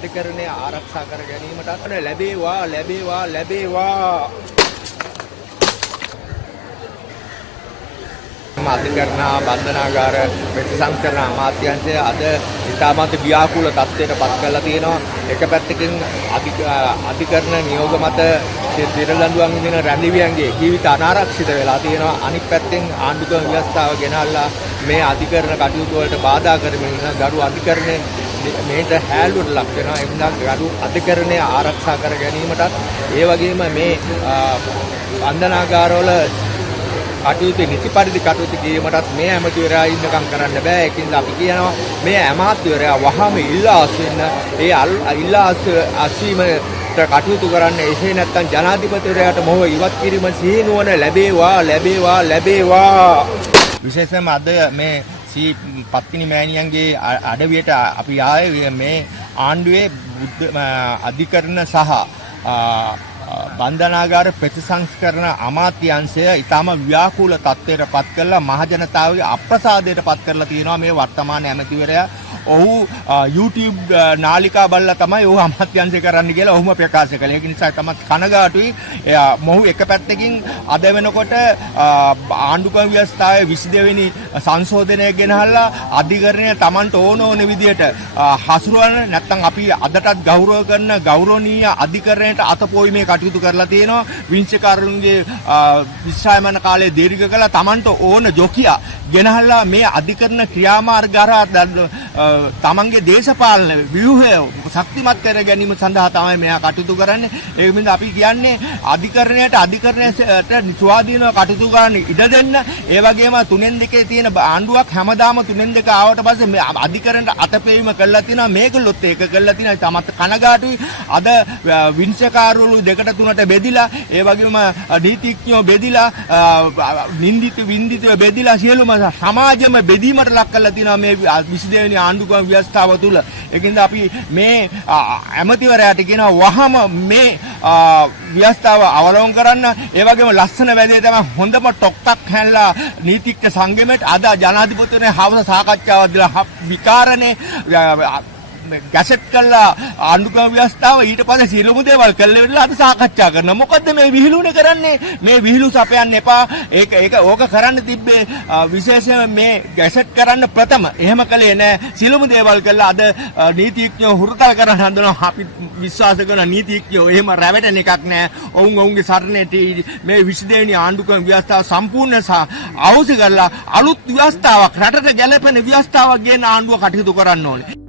අධිකරණය ආරක්ෂා කර ගැනීමට ලැබේවා. අධිකරණ බන්ධනාගාර ප්‍රතිසංස්කරණ අමාත්‍යාංශය අද ඉතාමත් ව්‍යාකූල තත්ත්වයට පත් කරලා තියෙනවා. එක පැත්තකින් අධිකරණ නියෝග මත සිරදඬුවම් විඳින රැඳිවියන්ගේ ජීවිත අනාරක්ෂිත වෙලා තියෙනවා. අනිත් පැත්තෙන් ආණ්ඩුක්‍රම ව්‍යවස්ථාව ගෙනල්ලා මේ අධිකරණ කටයුතු වලට බාධා කරමින් ගරු අධිකරණය මේට හැල්ලුවට ලක් වෙනවා. ඒ නිසා ගරු අධිකරණය ආරක්ෂා කර ගැනීමටත් ඒ වගේම මේ බන්ධනාගාරවල කටයුතු නිසි පරිදි කටයුතු කිරීමටත් මේ ඇමතිවරයා ඉන්නකම් කරන්න බෑ. ඒකින්ද අපි කියනවා මේ ඇමතිවරයා වහාම ඉල්ලා අස්වෙන්න. ඒ ඉල්ලා අස්වීමට කටයුතු කරන්න. එසේ නැත්නම් ජනාධිපතිවරයාට මොහොව ඉවත් කිරීම සීනුවන ලැබේවා. විශේෂයෙන්ම අද මේ පත්තිනි මෑණියන්ගේ අඩවියට අපි ආයේ මේ ආණ්ඩුවේ අධිකරණ සහ බන්ධනාගාර ප්‍රතිසංස්කරණ අමාත්‍යාංශය ඊටම ව්‍යාකූල තත්ත්වයට පත් කරලා මහජනතාවගේ අප්‍රසාදයට පත් කරලා තියෙනවා මේ වර්තමාන ඇමතිවරයා. ඔහු YouTube නාලිකා බලලා තමයි ඔහු අමාත්‍යාංශය කරන්න කියලා ඔහුම ප්‍රකාශ කළේ. ඒක නිසා තමයි කනගාටුයි. මොහු එක පැත්තකින් අද වෙනකොට ආණ්ඩුක්‍රම ව්‍යවස්ථාවේ 22 වෙනි සංශෝධනය ගෙනහල්ලා අධිකරණය Tamanට ඕන විදියට හසුරවන නැත්නම් අපි අදටත් ගෞරව කරන ගෞරවනීය අධිකරණයට අතපොයිමේ කටයුතු කරලා තියෙනවා. විංශකාරුන්ගේ විශ්‍රාමන කාලය දීර්ඝ කළා. Tamanට ඕන ජොකියා ගෙනහල්ලා මේ අධිකරණ ක්‍රියාමාර්ග හරහා තමන්ගේ දේශපාලන ව්‍යුහය ශක්තිමත් කර ගැනීම සඳහා තමයි මෙයා කටයුතු කරන්නේ. ඒ නිසා අපි කියන්නේ අධිකරණයට ස්වාධීනව කටයුතු කරන්න ඉඩ දෙන්න. ඒ වගේම 3-2 තියෙන ආණ්ඩුවක් හැමදාම 3-2 ආවට පස්සේ මේ අධිකරණයට අතපෙවීම කළා තියෙනවා. මේගොල්ලොත් ඒක කළා තියෙනවා. තමත් කනගාටුයි. අද විංශකාරවරු 2-3ට බෙදිලා ඒ වගේම නීතිඥයෝ බෙදිලා වින්දිතව බෙදිලා සියලුම සමාජෙම බෙදීමට ලක් කරලා තියෙනවා මේ 22 වෙනි ආණ්ඩුක්‍රම ව්‍යවස්ථාව තුළ. ඒකින්ද අපි මේ ඇමතිවරයාට කියනවා වහම මේ ව්‍යවස්ථාව අවලංගු කරන්න. ඒ වගේම ලස්සන වැඩේ තමයි හොඳම ටොක්ටක් හැන්ලා නීතිඥ සංගමයට අද ජනාධිපතිතුමා හවස සාකච්ඡාවක් දීලා විකාරණේ ගැසට් කළා ආණ්ඩුක්‍රම ව්‍යවස්ථාව. ඊට පස්සේ සියලුම දේවල් කළේ වෙලා අද සාකච්ඡා කරනවා. මොකද්ද මේ විහිළුනේ කරන්නේ? මේ විහිළු සපයන්න එපා. ඕක කරන්න තිබ්බේ විශේෂයෙන් මේ ගැසට් කරන්න ප්‍රථම. එහෙම කළේ නෑ. සියලුම දේවල් කළා අද නීතිඥයෝ හුරුතල් කරන හඳුනන අපි විශ්වාස කරන නීතිඥයෝ එහෙම රැවටෙන එකක් නෑ. ඔවුන්ගේ සරණේට මේ 22 වෙනි ආණ්ඩුක්‍රම ව්‍යවස්ථාව සම්පූර්ණ අවශ්‍ය කරලා අලුත් ව්‍යවස්ථාවක් රටට ගැලපෙන ව්‍යවස්ථාවක් ගෙන ආණ්ඩුව කටයුතු කරන්න ඕනේ.